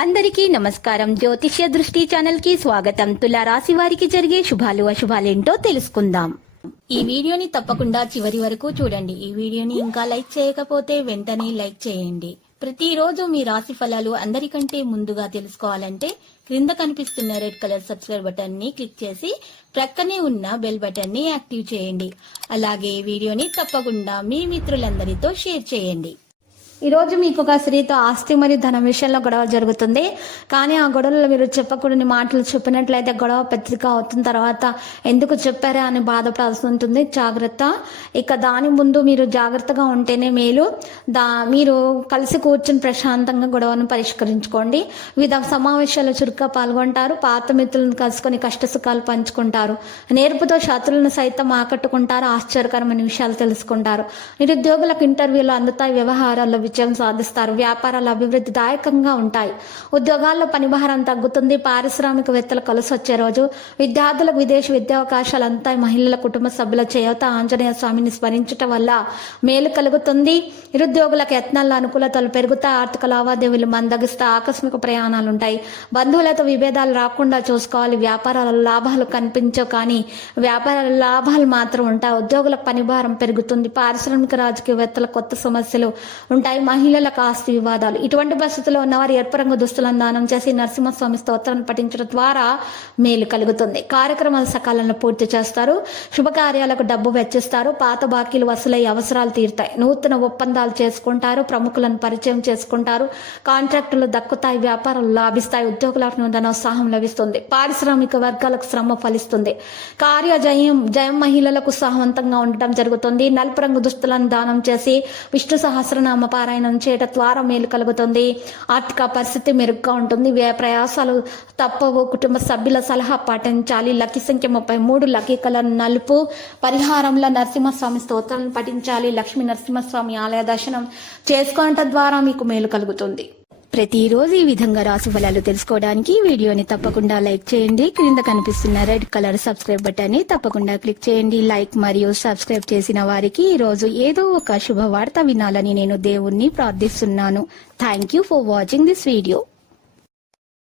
అందరికీ నమస్కారం. జ్యోతిష్య దృష్టి ఛానల్ కి స్వాగతం. తులా రాశి వారికి జరిగే శుభాలు అశుభాలేంటో తెలుసుకుందాం. ఈ వీడియోని తప్పకుండా చివరి వరకు చూడండి. ఈ వీడియోని ఇంకా లైక్ చేయకపోతే వెంటనే లైక్ చేయండి. ప్రతిరోజు మీ రాశి ఫలాలు అందరికంటే ముందుగా తెలుసుకోవాలంటే క్రింద కనిపిస్తున్న రెడ్ కలర్ సబ్స్క్రైబ్ బటన్ ని క్లిక్ చేసి ప్రక్కనే ఉన్న బెల్ బటన్ ని యాక్టివ్ చేయండి. అలాగే వీడియోని తప్పకుండా మీ మిత్రులందరితో షేర్ చేయండి. ఈరోజు మీకు ఒక స్త్రీతో ఆస్తి మరియు ధనం విషయంలో గొడవ జరుగుతుంది. కానీ ఆ గొడవలో మీరు చెప్పకూడని మాటలు చెప్పినట్లయితే గొడవ పెద్దగా అవుతున్న తర్వాత ఎందుకు చెప్పారా అని బాధపడాల్సి ఉంటుంది. జాగ్రత్త. ఇక దాని ముందు మీరు జాగ్రత్తగా ఉంటేనే మేలు. మీరు కలిసి కూర్చుని ప్రశాంతంగా గొడవను పరిష్కరించుకోండి. వివిధ సమావేశాల్లో చురుగ్గా పాల్గొంటారు. పాత మిత్రులను కలుసుకొని కష్ట సుఖాలు పంచుకుంటారు. నేర్పుతో శత్రులను సైతం ఆకట్టుకుంటారు. ఆశ్చర్యకరమైన విషయాలు తెలుసుకుంటారు. నిరుద్యోగులకు ఇంటర్వ్యూలు అందుతాయి. వ్యవహారాల్లో విజయం సాధిస్తారు. వ్యాపారాలు అభివృద్ధిదాయకంగా ఉంటాయి. ఉద్యోగాల్లో పనిభారం తగ్గుతుంది. పారిశ్రామికవేత్తలు కలిసి వచ్చే రోజు. విద్యార్థులకు విదేశీ విద్యావకాశాలు అంతాయి. మహిళల కుటుంబ సభ్యుల చేయూత ఆంజనేయ స్వామిని స్మరించడం వల్ల మేలు కలుగుతుంది. నిరుద్యోగులకు యత్నాల అనుకూలతలు పెరుగుతాయి. ఆర్థిక లావాదేవీలు మందగిస్తాయి. ఆకస్మిక ప్రయాణాలు ఉంటాయి. బంధువులతో విభేదాలు రాకుండా చూసుకోవాలి. వ్యాపారాల లాభాలు కనిపించవు, కానీ వ్యాపారాల లాభాలు మాత్రం ఉంటాయి. ఉద్యోగులకు పనిభారం పెరుగుతుంది. పారిశ్రామిక రాజకీయవేత్తల కొత్త సమస్యలు ఉంటాయి. మహిళలకు ఆస్తి వివాదాలు. ఇటువంటి పరిస్థితుల్లో ఉన్నవారు ఎరుపు రంగు దుస్తులను దానం చేసి నరసింహస్వామి స్తోత్రాన్ని పఠించడం ద్వారా మేలు కలుగుతుంది. కార్యక్రమాలు సకాలంలో పూర్తి చేస్తారు. శుభకార్యాలకు డబ్బు వెచ్చిస్తారు. పాత బాకీలు వసూలై అవసరాలు తీరుతాయి. నూతన ఒప్పందాలు చేసుకుంటారు. ప్రముఖులను పరిచయం చేసుకుంటారు. కాంట్రాక్టులు దక్కుతాయి. వ్యాపారాలు లాభిస్తాయి. ఉద్యోగులకు నూతన ఉత్సాహం లభిస్తుంది. పారిశ్రామిక వర్గాలకు శ్రమ ఫలిస్తుంది. జయం మహిళలకు ఉత్సాహవంతంగా ఉండటం జరుగుతుంది. నలుపు రంగు దుస్తులను దానం చేసి విష్ణు సహస్రనామ పారాయణం చేయడం ద్వారా మేలు కలుగుతుంది. ఆర్థిక పరిస్థితి మెరుగ్గా ఉంటుంది. వ్యయ ప్రయాసాలు తప్పవు. కుటుంబ సభ్యుల సలహా పాటించాలి. లక్కీ సంఖ్య 33. లక్కీ కలర్ నలుపు. పరిహారంలో నరసింహస్వామి స్తోత్రాలను పఠించాలి. లక్ష్మీ నరసింహస్వామి ఆలయ దర్శనం చేసుకోవడం ద్వారా మీకు మేలు కలుగుతుంది. ప్రతిరోజు ఈ విధంగా రాశి ఫలాలు తెలుసుకోవడానికి వీడియోని తప్పకుండా లైక్ చేయండి. క్రింద కనిపిస్తున్న రెడ్ కలర్ సబ్స్క్రైబ్ బటన్ ని తప్పకుండా క్లిక్ చేయండి. లైక్ మరియు సబ్స్క్రైబ్ చేసిన వారికి ఈ రోజు ఏదో ఒక శుభవార్త వినాలని నేను దేవుణ్ణి ప్రార్థిస్తున్నాను. Thank you for watching this video.